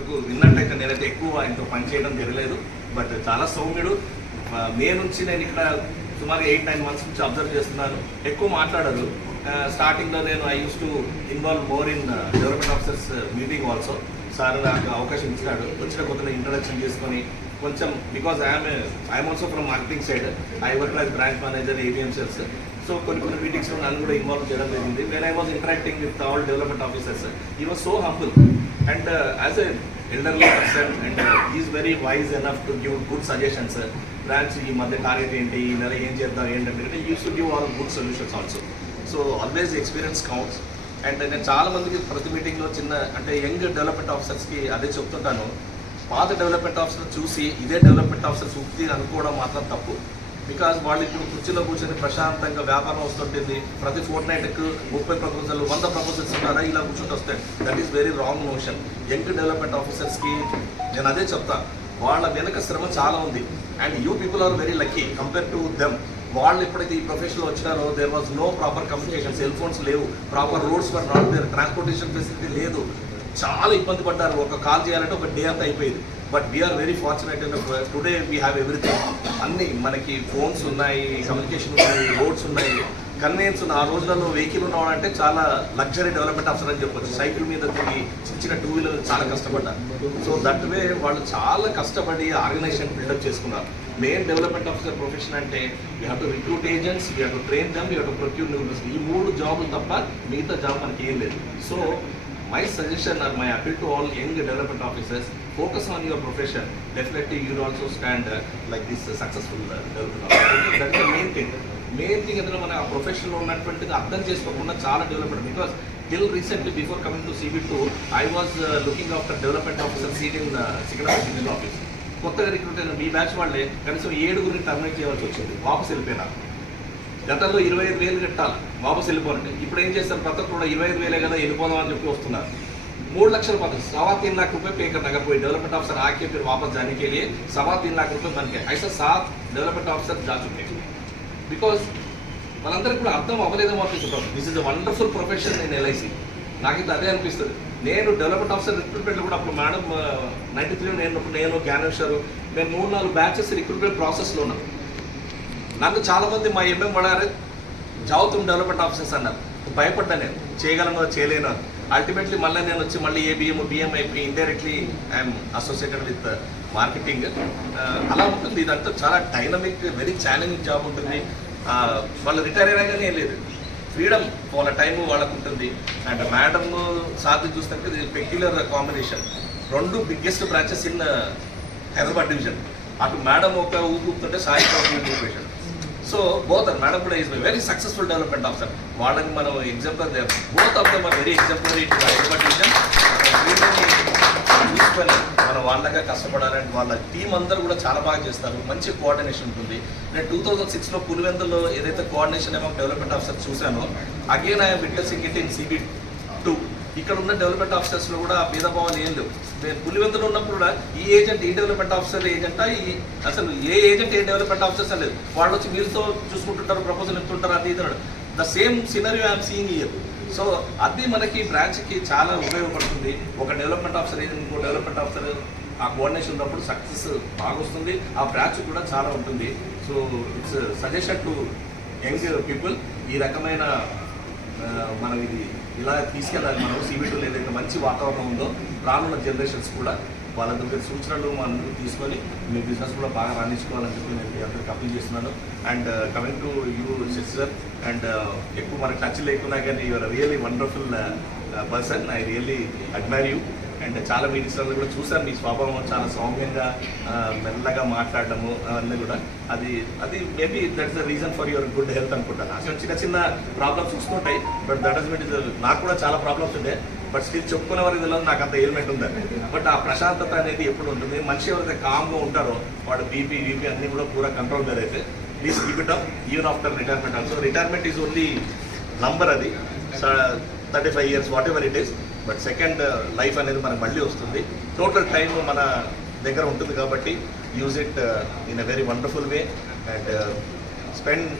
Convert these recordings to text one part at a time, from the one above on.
ఇప్పటివరకు విన్నట్టయితే నేనైతే ఎక్కువ ఆయనతో పనిచేయడం జరగలేదు. బట్ చాలా సౌమ్యుడు. మే నుంచి నేను ఇక్కడ సుమారు 8-9 మంత్స్ నుంచి అబ్జర్వ్ చేస్తున్నాను. ఎక్కువ మాట్లాడరు. స్టార్టింగ్లో నేను I use to involve more in development officers meeting also. Sir నాకు అవకాశం ఇచ్చినాడు. వచ్చిన కొత్తలో ఇంట్రడక్షన్ చేసుకొని కొంచెం because I'm also from marketing side. I work as branch manager ATM cells. So కొన్ని మీటింగ్స్లో నన్ను కూడా ఇన్వాల్వ్ చేయడం జరిగింది. When I was interacting with all development officers he was so humble and as a elderly person and he is very wise enough to give good suggestions. Branch ఈ మధ్య target ఏంటి, ఈ నెల ఏం చేద్దాం ఏంటంటే use to give all good solutions also. So always experience counts. And నేను చాలా మందికి ప్రతి మీటింగ్లో అంటే యంగ్ డెవలప్మెంట్ ఆఫీసర్స్కి అదే చెప్తుంటాను. పాత డెవలప్మెంట్ ఆఫీసర్ చూసి ఇదే డెవలప్మెంట్ ఆఫీసర్స్ ఉక్తి అనుకోవడం మాత్రం తప్పు. బికాజ్ వాళ్ళు ఇప్పుడు కుర్చీలో కూర్చొని ప్రశాంతంగా వ్యాపారం వస్తుంటుంది. ప్రతి ఫోర్ట్నైట్కు 30 ప్రపోజల్ 100 ప్రపోజల్స్ ఉన్నారా ఇలా కూర్చుంటూ వస్తాయి. That is very wrong notion. Young development ఆఫీసర్స్కి నేను అదే చెప్తాను, వాళ్ళ వెనక శ్రమ చాలా ఉంది. And you people are very lucky compare to them. వాళ్ళు ఎప్పుడైతే ఈ ప్రొఫెషన్లో వచ్చినారో there was no proper communication, cell phones లేవు, proper roads for not there, transportation facility లేదు. చాలా ఇబ్బంది పడ్డారు. ఒక కాల్ చేయాలంటే ఒక డే అంతా అయిపోయింది. But we are very fortunate today we have everything. అన్నీ మనకి ఫోన్స్ ఉన్నాయి, కమ్యూనికేషన్ ఉన్నాయి, రోడ్స్ ఉన్నాయి, కన్వీనియన్స్ ఉన్నాయి. ఆ రోజులలో వెహికల్ ఉన్నవాడంటే చాలా లగ్జరీ డెవలప్మెంట్ ఆఫీసర్ అని చెప్పొచ్చు. సైకిల్ మీద తిరిగి చిన్న 2 వీలర్ చాలా కష్టపడ్డారు. సో దట్ వే వాళ్ళు చాలా కష్టపడి ఆర్గనైజేషన్ బిల్డప్ చేసుకున్నారు. మెయిన్ డెవలప్మెంట్ ఆఫీసర్ ప్రొఫెషన్ అంటే you have to recruit agents, you have to train them, you have to procure new business. ఈ 3 జాబులు తప్ప మిగతా జాబ్ మనకి ఏం లేదు. So my suggestion or my appeal to all young development officers, focus on your profession. Definitely you will also stand like this successful development officer. That is the main thing. Endro mana professional ఉన్నటువంటిది అర్థం చేసుకోకుండా చాలా development. Because till recently before coming to CB2 I was looking after development officer seat in Secretary General office. కొత్తగా recruit అయిన మీ batch వాళ్ళే కనీసం 7 terminate చేయాల్సి వచ్చింది. వాపస్ వెళ్ళిపోయినా. గతంలో 25,000 కట్టాలి వాపస్ వెళ్ళిపోవాలంటే. ఇప్పుడు ఏం చేస్తారు, ప్రతి ఒక్కరు కూడా 25,000 కదా వెళ్ళిపోదాం అని చెప్పి వస్తున్నారు. 3 లక్షల पद 3.25 लाख रुपए पे करना। अगर कोई डेवलपमेंट ऑफिसर आके फिर वापस जाने के लिए 3.25 लाख रुपए बन के ऐसा 7 डेवलपमेंट ऑफिसर जा चुके हैं. बिकॉज మనందరికి కూడా అర్థం అవ్వలేదేమో అనిపిస్తుంది. This is a wonderful profession in LIC. నాకైతే అదే అనిపిస్తుంది. నేను డెవలప్మెంట్ ఆఫీసర్ రిక్రూట్మెంట్లో కూడా అప్పుడు మేడం 93 నేను జ్ఞానేశ్వర్ మేము 3-4 బ్యాచెస్ రిక్రూట్మెంట్ ప్రాసెస్లో ఉన్నాం. నాకు చాలామంది మా ఎంఎం పడారు జావ్ తుమ్ డెవలప్మెంట్ ఆఫీసర్స్ అన్నారు. భయపడ్డా, నేను చేయగలను చేయలేను అని. అల్టిమేట్లీ మళ్ళీ నేను వచ్చి మళ్ళీ బిఎం అయిపోయి indirectly I'm associated with marketing. అలా ఉంటుంది. ఇదంతా చాలా డైనమిక్, వెరీ ఛాలెంజింగ్ జాబ్ ఉంటుంది. వాళ్ళు రిటైర్ అయినాగానే లేదు, ఫ్రీడమ్ వాళ్ళ టైం వాళ్ళకు ఉంటుంది. అండ్ మేడం సాధ్య చూస్తే ఇది peculiar combination. 2 biggest branches in Hyderabad division. అటు మేడం ఒక ఊపుతుంటే సాయి ఊపేషన్. సో బోత్ మేడం కూడా is very successful development officer. వాళ్ళని మనం example both of them are very exemplary to Hyderabad division. చూసుకొని మనం వాళ్ళగా కష్టపడాలంటే వాళ్ళ టీం అందరూ కూడా చాలా బాగా చేస్తారు. మంచి కోఆర్డినేషన్ ఉంటుంది. నేను 2006లో పులివెందులో ఏదైతే కోఆర్డినేషన్ ఏమో డెవలప్మెంట్ ఆఫీసర్ చూశానో again I'm witnessing it in CB2. ఇక్కడ ఉన్న డెవలప్మెంట్ ఆఫీసర్స్లో కూడా భేదభావాలు ఏం లేవు. నేను పులివెందులో ఉన్నప్పుడు కూడా ఈ ఏజెంట్ ఈ డెవలప్మెంట్ ఆఫీసర్ ఏజెంటా, అసలు ఏ ఏజెంట్ ఏ డెవలప్మెంట్ ఆఫీసర్స్ లేదు. వాళ్ళు వచ్చి వీళ్ళతో చూసుకుంటుంటారు, ప్రపోజల్ ఇస్తుంటారు, అది ఇది. The same scenario I'm seeing here. So అది మనకి బ్రాంచ్కి చాలా ఉపయోగపడుతుంది. ఒక డెవలప్మెంట్ ఆఫీసర్ ఏజెంట్ ఇంకో డెవలప్మెంట్ ఆఫీసర్ ఆ కోఆర్డినేషన్ ఉన్నప్పుడు సక్సెస్ బాగా వస్తుంది. ఆ బ్రాంచ్ కూడా చాలా ఉంటుంది. So it's suggestion to young people. ఈ రకమైన మనం ఇది ఇలా తీసుకెళ్ళాలి. మనం CB2లో ఏదైతే మంచి వాతావరణం ఉందో రానున్న జనరేషన్స్ కూడా వాళ్ళ దగ్గర సూచనలు మనం తీసుకొని మీ బిజినెస్ కూడా బాగా రాణించుకోవాలని చెప్పి నేను అందరికి అప్పీల్ చేస్తున్నాను. And coming to you sister, and ఎక్కువ మనకు టచ్ లేకున్నా కానీ you are really wonderful person. I really admire you. And చాలా మీటింగ్స్లో కూడా చూసాను మీ స్వభావం చాలా సౌమ్యంగా మెల్లగా మాట్లాడడము అన్నీ కూడా. అది maybe that's the reason for your good health అనుకుంటాను. అసలు చిన్న ప్రాబ్లమ్స్ వస్తుంటాయి. But that is meet is నాకు కూడా చాలా ప్రాబ్లమ్స్ ఉండే. బట్ స్టిల్ చెప్పుకునే వారికి తెలియదు నాకు అంత ఎలిమెంట్ ఉందని. బట్ ఆ ప్రశాంతత అనేది ఎప్పుడు ఉంటుంది. మనిషి ఎవరైతే కామ్గా ఉంటారో వాడు బీపీ అన్నీ కూడా పూరా కంట్రోల్ మీద అయితే please keep it up even after retirement also. Retirement is only number. అది 35 years what ever it is. But second life అనేది మనకు మళ్ళీ వస్తుంది. టోటల్ టైం మన దగ్గర ఉంటుంది కాబట్టి use it in a very wonderful way and spend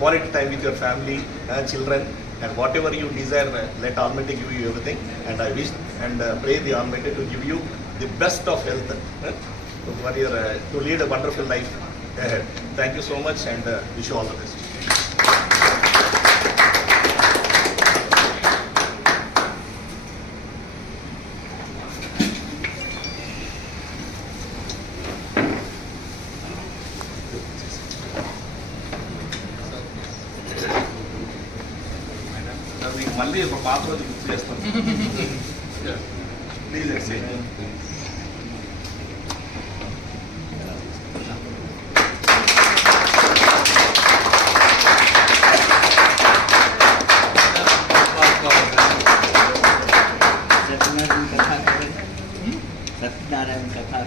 quality time with your family, children, and whatever you desire, let Almighty give you everything. And I wish and pray the Almighty to give you the best of health for your to lead a wonderful life ahead. Thank you so much and wish you all the best. మీకు మళ్ళీ ఒక పాత రోజు గుర్తు చేస్తాను. Please exchange. Satyanarayan कथा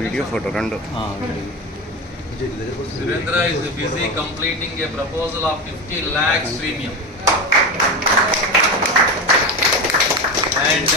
video photo रंडो. Surendra is busy completing a proposal of 50 lakhs premium. And